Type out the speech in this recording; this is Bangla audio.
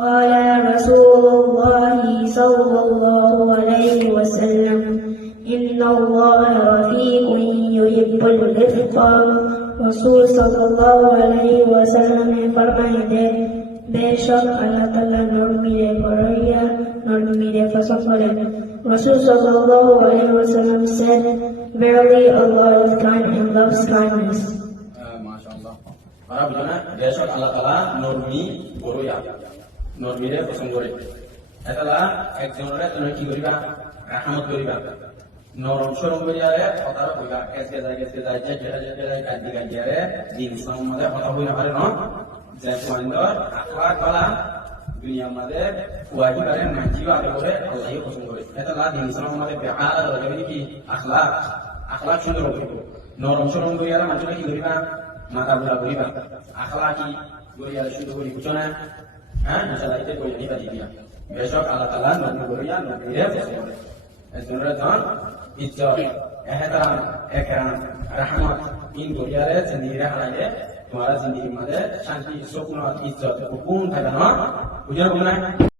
قال رسول الله صلى الله عليه وسلم إن الله رفيق يحب الرفق رسول সাল্লাল্লাহু আলাইহি ওয়াসাল্লামে ফরমাইলেন বেশক আল্লাহ তাআলা নরমিরে বড়ইয়া নরমিরে পছন্দ করেন Rasul sallallahu alaihi wasallam said, verily Allah is kind and loves kindness. MashaAllah. Para bujana, besok Allah Taala normi goroya, normire পছন্দ করে। এটালা একজনরে তুমি কি করিবা? রাহমত করিবা। নরম সরম করিয়ারে কথা কইবা। কেসকে যায় যেটা কাটি কাটিয়ারে দিন সম্বন্ধে কথা কইনা পারে না। যে সুন্দর আখলাক वाला দুনিয়ার মধ্যে ওয়াজি পারে না জিও আগে বলে আল্লাহই পছন্দ করে। এটালা দিন সম্বন্ধে বেহালা লাগে কি আখলাক সুন্দর হবে। নরম সরম করিয়ারে মানুষকে কি করিবা? মাথা বুলা করিবা। আখলাকি করিয়ারে শুধু করি বুঝনা। হ্যাঁ মশালাইতে কই নিবা দিয়া বেশক আল্লাহ তাআলা নবী করিয়া নবীরে পছন্দ করে এজন্য জন ইজ্জত ইহতারাম একরাম রহমত ইন করিয়ারে জিন্দেগি হারাইলে তোমার জিন্দেগির মধ্যে শান্তি সুখ ইজ্জত কোন থাকে না বুঝা না